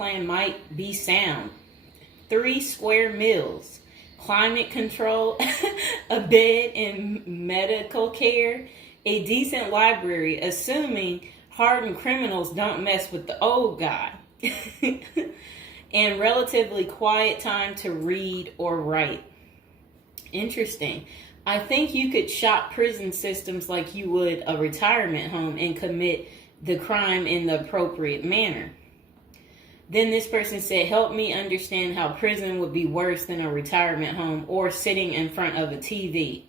plan might be sound. 3 square meals, climate control, a bed and medical care, a decent library, assuming hardened criminals don't mess with the old guy, and relatively quiet time to read or write. Interesting. I think you could shop prison systems like you would a retirement home and commit the crime in the appropriate manner. Then this person said, help me understand how prison would be worse than a retirement home or sitting in front of a TV.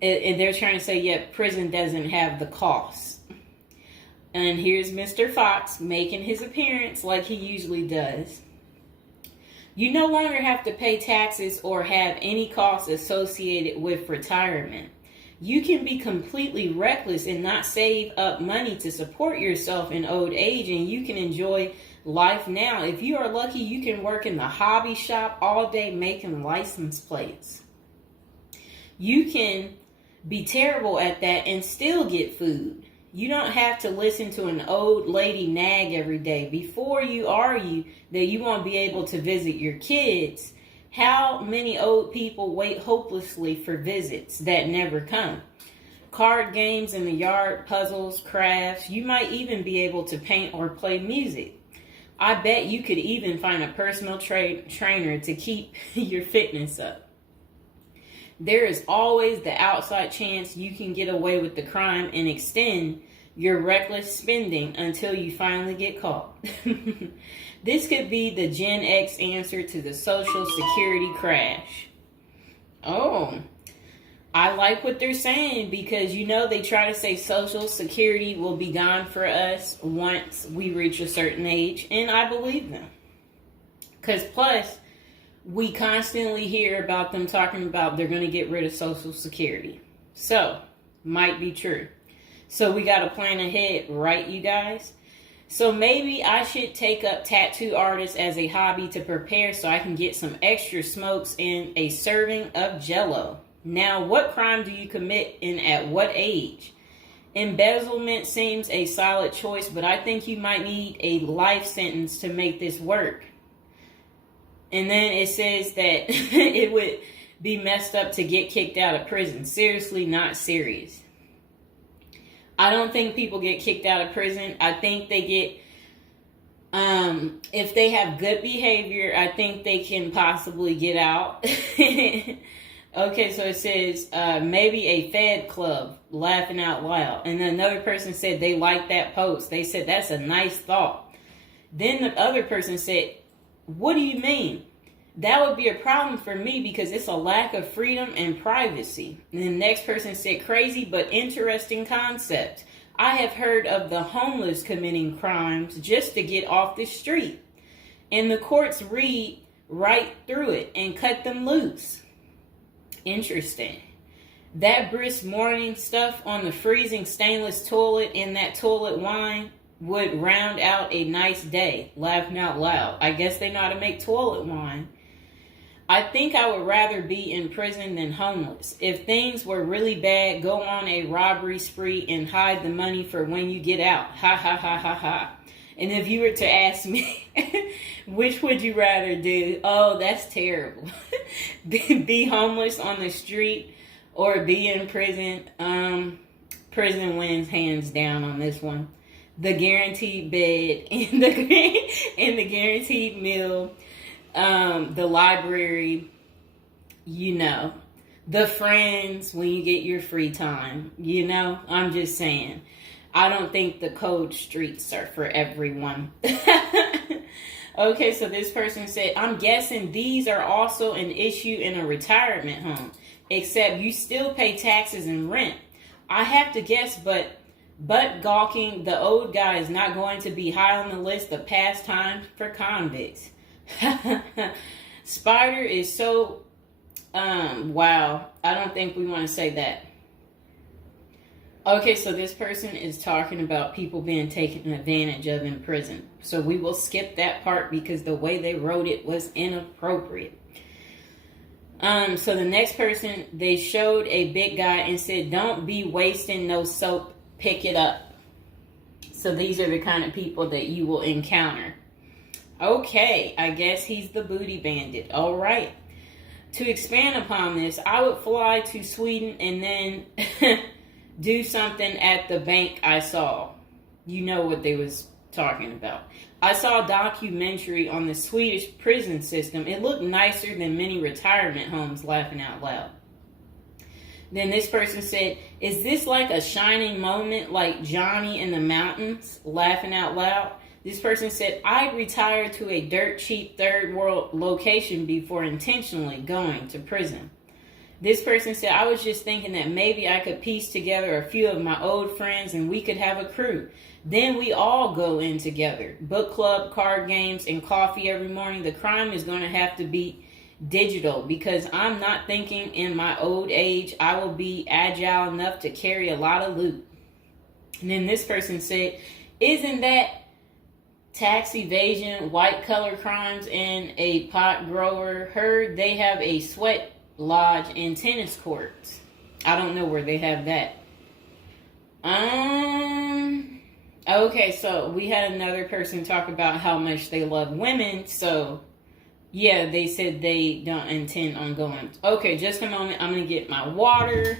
And they're trying to say, yeah, prison doesn't have the costs. And here's Mr. Fox making his appearance like he usually does. You no longer have to pay taxes or have any costs associated with retirement. You can be completely reckless and not save up money to support yourself in old age, and you can enjoy life now. If you are lucky, you can work in the hobby shop all day making license plates. You can be terrible at that and still get food. You don't have to listen to an old lady nag every day. Before you argue that you won't be able to visit your kids, how many old people wait hopelessly for visits that never come? Card games in the yard, puzzles, crafts. You might even be able to paint or play music. I bet you could even find a personal trainer to keep your fitness up. There is always the outside chance you can get away with the crime and extend your reckless spending until you finally get caught. This could be the Gen X answer to the Social Security crash. Oh, I like what they're saying because, you know, they try to say Social Security will be gone for us once we reach a certain age, and I believe them. Because plus, we constantly hear about them talking about they're going to get rid of Social Security. So, might be true. So we got to plan ahead, right, you guys? So maybe I should take up tattoo artists as a hobby to prepare so I can get some extra smokes and a serving of Jell-O. Now, what crime do you commit and at what age? Embezzlement seems a solid choice, but I think you might need a life sentence to make this work. And then it says that it would be messed up to get kicked out of prison. Seriously, not serious. I don't think people get kicked out of prison. I think they get, if they have good behavior, I think they can possibly get out. Okay, so it says maybe a Fed club, laughing out loud. And then another person said they liked that post. They said, that's a nice thought. Then the other person said, what do you mean? That would be a problem for me because it's a lack of freedom and privacy. And the next person said, crazy but interesting concept. I have heard of the homeless committing crimes just to get off the street. And the courts read right through it and cut them loose. Interesting. That brisk morning stuff on the freezing stainless toilet and that toilet wine would round out a nice day. Laughing out loud. I guess they know how to make toilet wine. I think I would rather be in prison than homeless. If things were really bad, go on a robbery spree and hide the money for when you get out. Ha ha ha ha ha. And if you were to ask me, which would you rather do? Oh, that's terrible. Be homeless on the street or be in prison? Prison wins hands down on this one. The guaranteed bed and the guaranteed meal, the library, you know, the friends when you get your free time, you know, I'm just saying. I don't think the cold streets are for everyone. Okay, so this person said, I'm guessing these are also an issue in a retirement home, except you still pay taxes and rent. I have to guess, but gawking, the old guy is not going to be high on the list of pastimes for convicts. Spider is so, wow, I don't think we want to say that. Okay, so this person is talking about people being taken advantage of in prison. So we will skip that part because the way they wrote it was inappropriate. So the next person, they showed a big guy and said, don't be wasting no soap, pick it up. So these are the kind of people that you will encounter. Okay, I guess he's the booty bandit. All right. To expand upon this, I would fly to Sweden and then do something at the bank I saw. You know what they was talking about. I saw a documentary on the Swedish prison system. It looked nicer than many retirement homes, laughing out loud. Then this person said, is this like a shining moment like Johnny in the Mountains, laughing out loud? This person said, I'd retire to a dirt cheap third world location before intentionally going to prison. This person said, I was just thinking that maybe I could piece together a few of my old friends and we could have a crew. Then we all go in together. Book club, card games, and coffee every morning. The crime is going to have to be digital because I'm not thinking in my old age I will be agile enough to carry a lot of loot. And then this person said, isn't that tax evasion, white collar crimes, and a pot grower? Heard they have a sweat lodge and tennis courts. I don't know where they have that. Okay, so we had another person talk about how much they love women. So yeah, they said they don't intend on going. Okay, just a moment. I'm gonna get my water.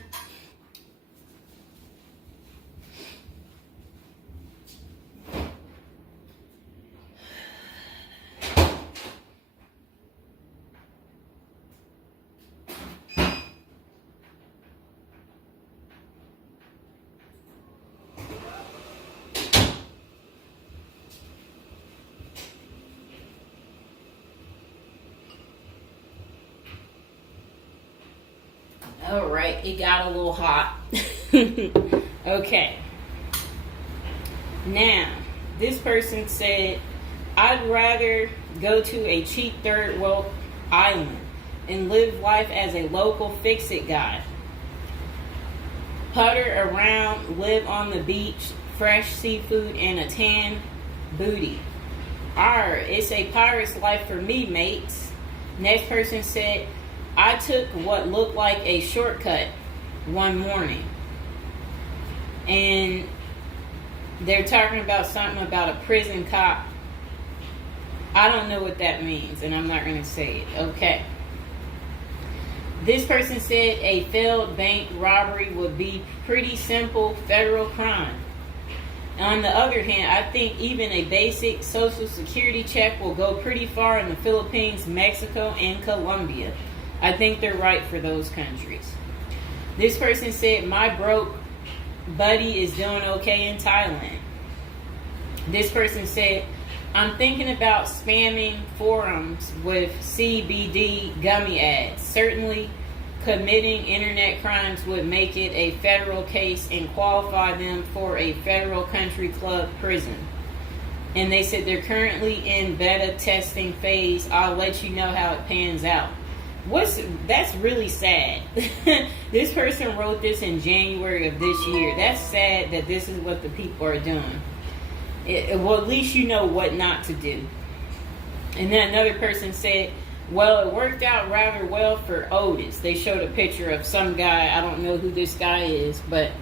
All right, it got a little hot. Okay. Now, this person said, I'd rather go to a cheap third world island and live life as a local fix-it guy. Putter around, live on the beach, fresh seafood, and a tan booty. Arr, it's a pirate's life for me, mates. Next person said, I took what looked like a shortcut one morning. And they're talking about something about a prison cop. I don't know what that means, and I'm not going to say it. Okay. This person said a failed bank robbery would be pretty simple federal crime. On the other hand, I think even a basic social security check will go pretty far in the Philippines, Mexico, and Colombia. I think they're right for those countries. This person said, my broke buddy is doing okay in Thailand. This person said, I'm thinking about spamming forums with CBD gummy ads. Certainly, committing internet crimes would make it a federal case and qualify them for a federal country club prison. And they said they're currently in beta testing phase. I'll let you know how it pans out. That's really sad. This person wrote this in January of this year. That's sad that this is what the people are doing. Well, at least you know what not to do. And then another person said, well, it worked out rather well for Otis. They showed a picture of some guy. I don't know who this guy is, but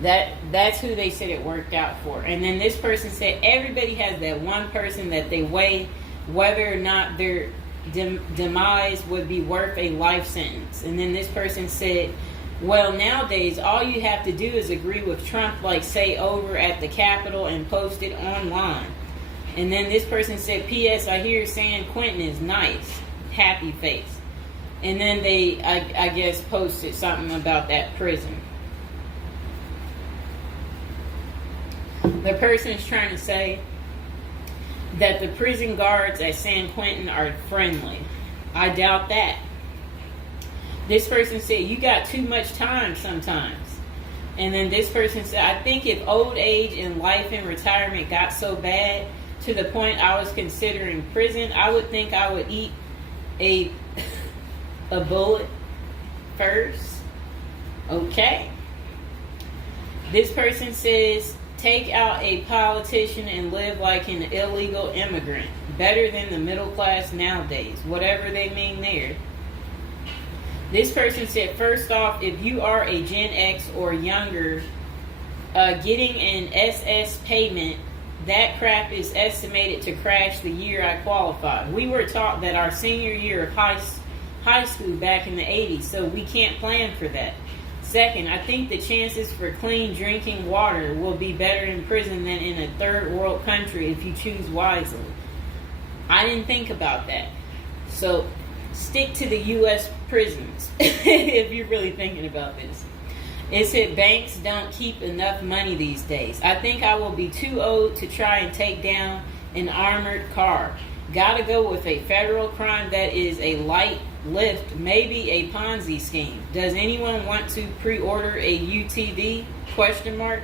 that's who they said it worked out for. And then this person said everybody has that one person that they weigh whether or not their demise would be worth a life sentence. And then this person said, well, nowadays all you have to do is agree with Trump, like say over at the Capitol, and post it online. And then this person said, P.S. I hear San Quentin is nice, happy face. And then they I guess posted something about that prison. The person is trying to say that the prison guards at San Quentin are friendly. I doubt that. This person said, you got too much time sometimes. And then this person said, I think if old age and life in retirement got so bad to the point I was considering prison, I would think I would eat a bullet first. Okay. This person says, take out a politician and live like an illegal immigrant. Better than the middle class nowadays. Whatever they mean there. This person said, first off, if you are a Gen X or younger, getting an SS payment That crap is estimated to crash the year I qualified. We were taught that our senior year of high school back in the 80s, so we can't plan for that. Second, I think the chances for clean drinking water will be better in prison than in a third world country if you choose wisely. I didn't think about that. So stick to the U.S. prisons if you're really thinking about this. It said banks don't keep enough money these days. I think I will be too old to try and take down an armored car. Gotta go with a federal crime that is a light lift, maybe a Ponzi scheme. Does anyone want to pre-order a UTV? Question mark.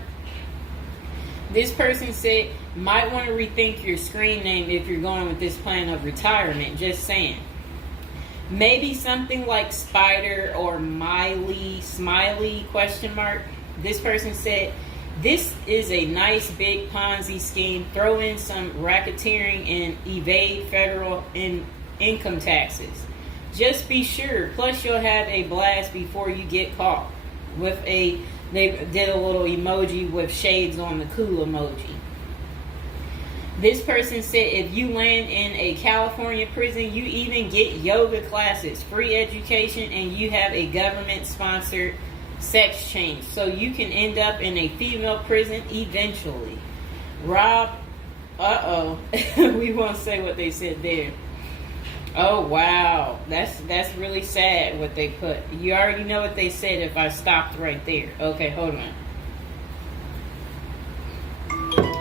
This person said, might want to rethink your screen name if you're going with this plan of retirement. Just saying. Maybe something like Spider or Smiley, question mark. This person said, this is a nice big Ponzi scheme. Throw in some racketeering and evade federal income taxes. Just be sure. Plus you'll have a blast before you get caught. They did a little emoji with shades on the cool emoji. This person said if you land in a California prison, you even get yoga classes, free education, and you have a government-sponsored sex change. So you can end up in a female prison eventually. Rob, we won't say what they said there. Oh, wow. That's really sad what they put. You already know what they said if I stopped right there. Okay, hold on.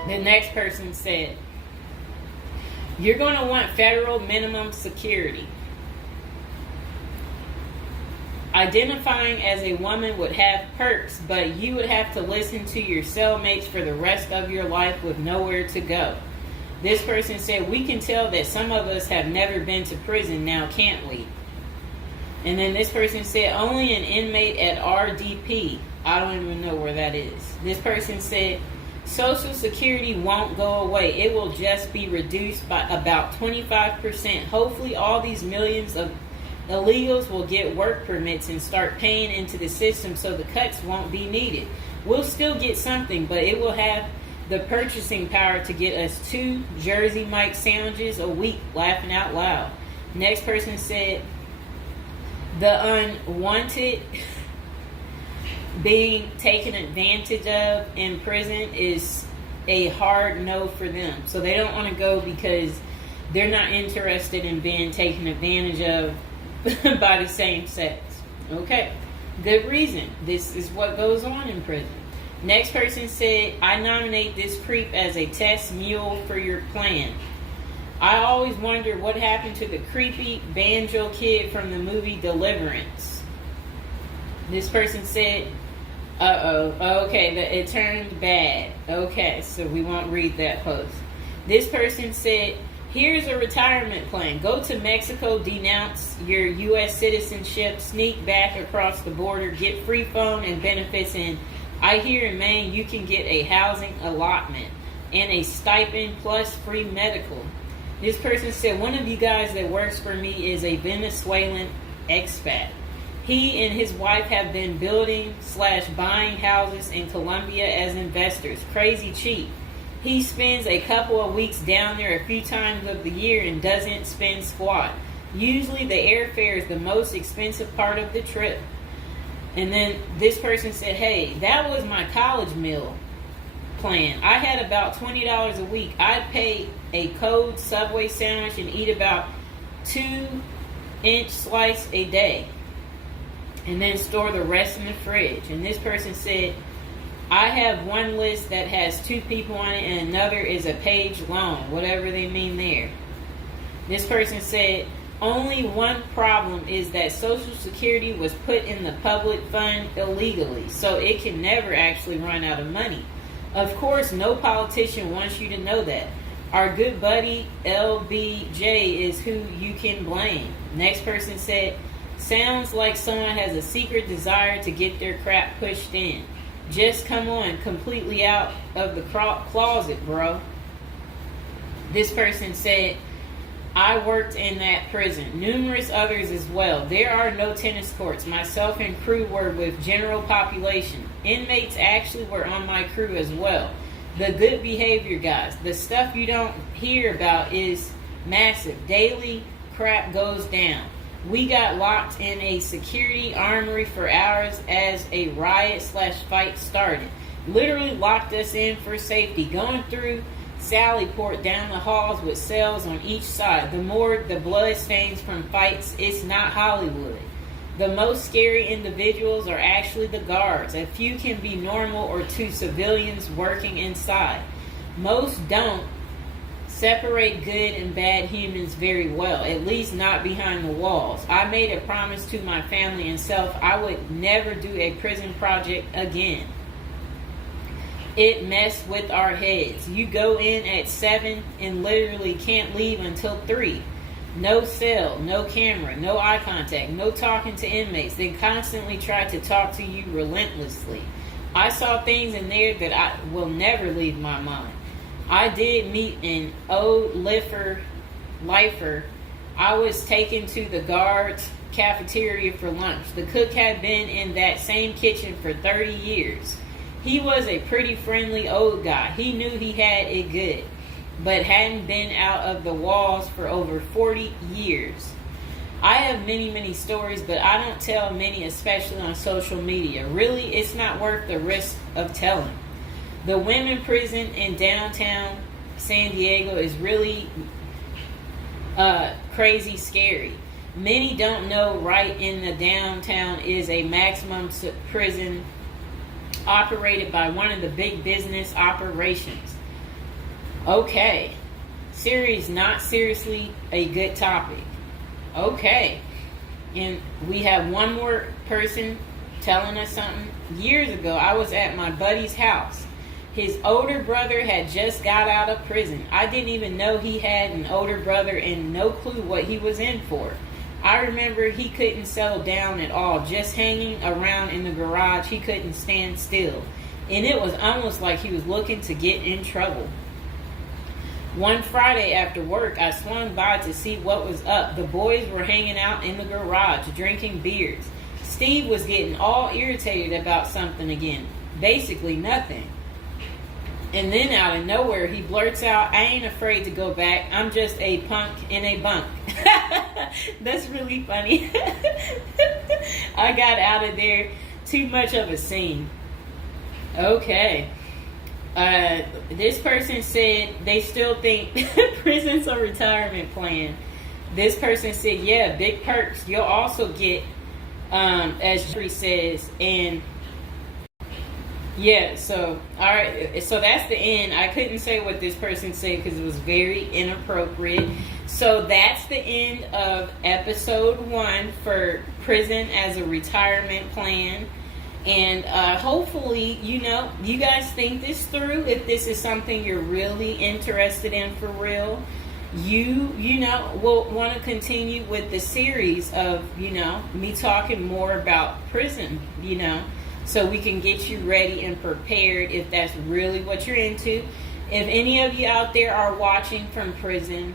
The next person said, you're going to want federal minimum security. Identifying as a woman would have perks, but you would have to listen to your cellmates for the rest of your life with nowhere to go. This person said, we can tell that some of us have never been to prison now, can't we? And then this person said, only an inmate at RDP. I don't even know where that is. This person said, Social Security won't go away. It will just be reduced by about 25%. Hopefully all these millions of illegals will get work permits and start paying into the system so the cuts won't be needed. We'll still get something, but it will have the purchasing power to get us 2 Jersey Mike sandwiches a week, laughing out loud. Next person said, the unwanted being taken advantage of in prison is a hard no for them. So they don't want to go because they're not interested in being taken advantage of by the same sex. Okay, good reason. This is what goes on in prison. Next person said, I nominate this creep as a test mule for your plan. I always wonder what happened to the creepy banjo kid from the movie Deliverance. This person said, okay, it turned bad. Okay, so we won't read that post. This person said, here's a retirement plan. Go to Mexico, denounce your U.S. citizenship, sneak back across the border, get free phone and benefits, and I hear in Maine you can get a housing allotment and a stipend plus free medical. This person said, one of you guys that works for me is a Venezuelan expat. He and his wife have been building/buying houses in Colombia as investors. Crazy cheap. He spends a couple of weeks down there a few times of the year and doesn't spend squat. Usually the airfare is the most expensive part of the trip. And then this person said, hey, that was my college meal plan. I had about $20 a week. I'd pay a cold Subway sandwich and eat about 2-inch slice a day. And then store the rest in the fridge. And this person said, I have one list that has 2 people on it and another is a page long, whatever they mean there. This person said, only one problem is that Social Security was put in the public fund illegally, so it can never actually run out of money. Of course, no politician wants you to know that. Our good buddy LBJ is who you can blame. Next person said, sounds like someone has a secret desire to get their crap pushed in. Just come on, completely out of the closet, bro. This person said, I worked in that prison. Numerous others as well. There are no tennis courts. Myself and crew were with general population. Inmates actually were on my crew as well. The good behavior, guys, the stuff you don't hear about is massive. Daily crap goes down. We got locked in a security armory for hours as a riot/fight started. Literally locked us in for safety. Going through Sallyport down the halls with cells on each side. The more the blood stains from fights, it's not Hollywood. The most scary individuals are actually the guards. A few can be normal or two civilians working inside. Most don't separate good and bad humans very well, at least not behind the walls. I made a promise to my family and self I would never do a prison project again. It messed with our heads. You go in at 7 and literally can't leave until 3. No cell, no camera, no eye contact, no talking to inmates. They constantly try to talk to you relentlessly. I saw things in there that I will never leave my mind. I did meet an old lifer. I was taken to the guards' cafeteria for lunch. The cook had been in that same kitchen for 30 years. He was a pretty friendly old guy. He knew he had it good, but hadn't been out of the walls for over 40 years. I have many stories, but I don't tell many, especially on social media. Really, it's not worth the risk of telling. The women prison in downtown San Diego is really crazy scary. Many don't know right in the downtown is a maximum prison operated by one of the big business operations. Okay. Series not seriously a good topic. Okay. And we have one more person telling us something. Years ago, I was at my buddy's house. His older brother had just got out of prison. I didn't even know he had an older brother and no clue what he was in for. I remember he couldn't settle down at all, just hanging around in the garage. He couldn't stand still. And it was almost like he was looking to get in trouble. One Friday after work, I swung by to see what was up. The boys were hanging out in the garage, drinking beers. Steve was getting all irritated about something again. Basically nothing. And then out of nowhere, he blurts out, I ain't afraid to go back. I'm just a punk in a bunk. That's really funny. I got out of there. Too much of a scene. Okay. This person said they still think prison's a retirement plan. This person said, yeah, big perks. You'll also get, as Jerry says, and yeah, so, all right, so that's the end. I couldn't say what this person said because it was very inappropriate. So that's the end of episode 1 for prison as a retirement plan. And hopefully, you guys think this through. If this is something you're really interested in for real, you will want to continue with the series of, me talking more about prison, so we can get you ready and prepared if that's really what you're into. If any of you out there are watching from prison,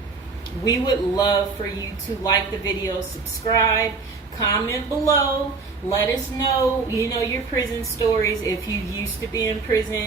we would love for you to like the video, subscribe, comment below, let us know, your prison stories if you used to be in prison.